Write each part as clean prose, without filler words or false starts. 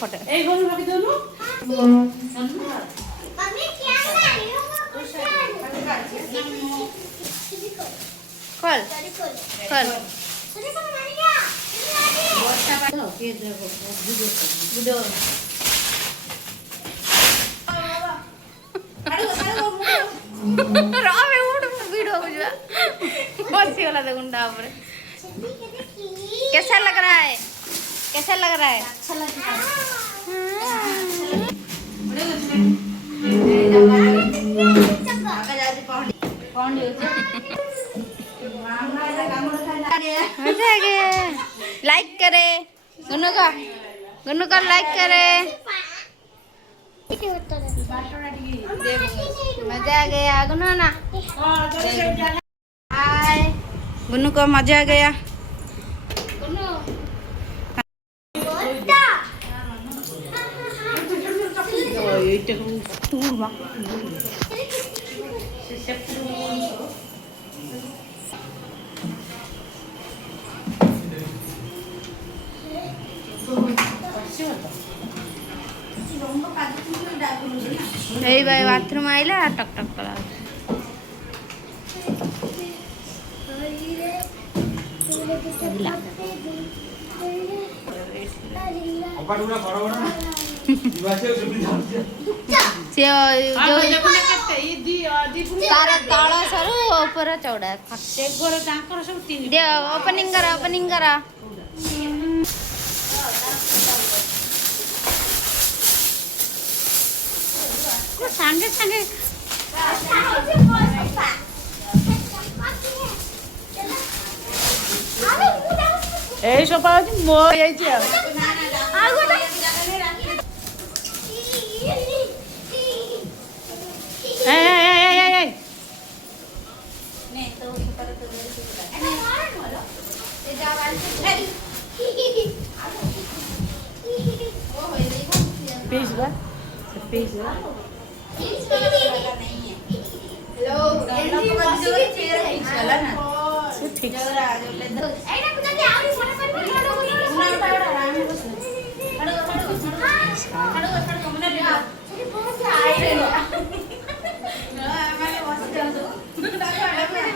फटे এই গরু রাখি দেনু मम्मी क्या लाई हो खोल खोल सुने को मारिया ভিডিও रामे उठ वीडियो हो जा बसी वाला दे गुंडा पर कैसा लग रहा है कैसा लग रहा है अच्छा लगता है मजा आ गया लाइक करे गुन्नू का लाइक करे मजा आ गया गुन्नू ना हाय गुन्नू को मजा आ गया এই ভাই বাথরুম আইলা টক টক করা तार तल सरू ऊपर चौड़ा ओपनिंग करा सांगे सांगे এই সোফা হচ্ছে মই আইছি এই पेज बा पेज बा हेलो चेयर है चला ना ठीक ऐना कुछ दे आवरी फोन पर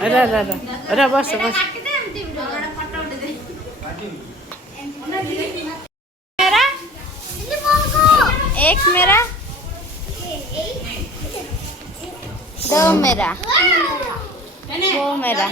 अरे अरे अरे अरे बस बस मेरा एक मेरा दो मेरा वो मेरा